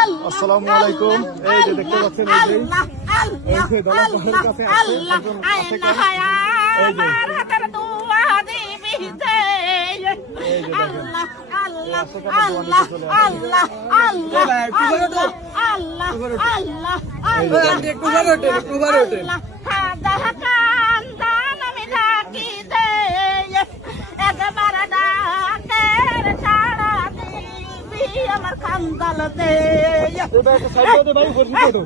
আসসালামু আলাইকুম। এই যে দেখতে পাচ্ছেন এই যে দাদা পাহাড়ের কাছে আছে একজন আছে কার এই যে হাতের দোয়া দিবি দে এই যে আল্লাহ আল্লাহ আল্লাহ আল্লাহ আল্লাহ আল্লাহ আল্লাহ আল্লাহ একটু ঘরে ওঠে খাদা কান্দান আমি ডাকি দে একবার ডাকের ছাড়া দিবি আমার কান্দাল দে ওটা একটু সাইড করে দে ভাই ফরজি দে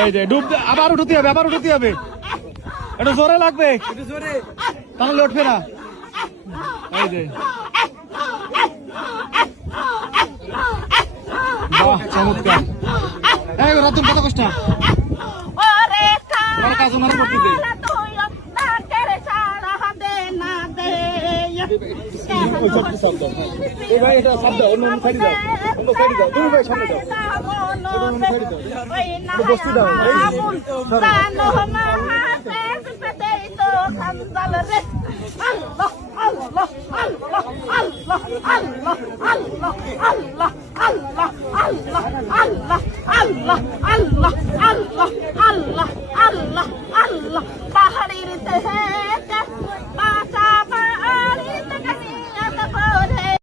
এই যে ডুব আবার উঠতে হবে একটু জোরে লাগবে একটু জোরে তাহলে উঠবে না এই যে বাহ চমৎকার এই রতন কত কষ্ট ওরে কাজ ওনার করতে দে এই ভাই এটা শব্দ অন্য সাইডে দাও তুমি ভাই সামনে দাও অন্য সাইডে দাও বসতে দাও আল্লাহ আল্লাহ আল্লাহ আল্লাহ আল্লাহ আল্লাহ আল্লাহ আল্লাহ আল্লাহ আল্লাহ আল্লাহ আল্লাহ আল্লাহ আল্লাহ আল্লাহ পাহাড়ির দেহে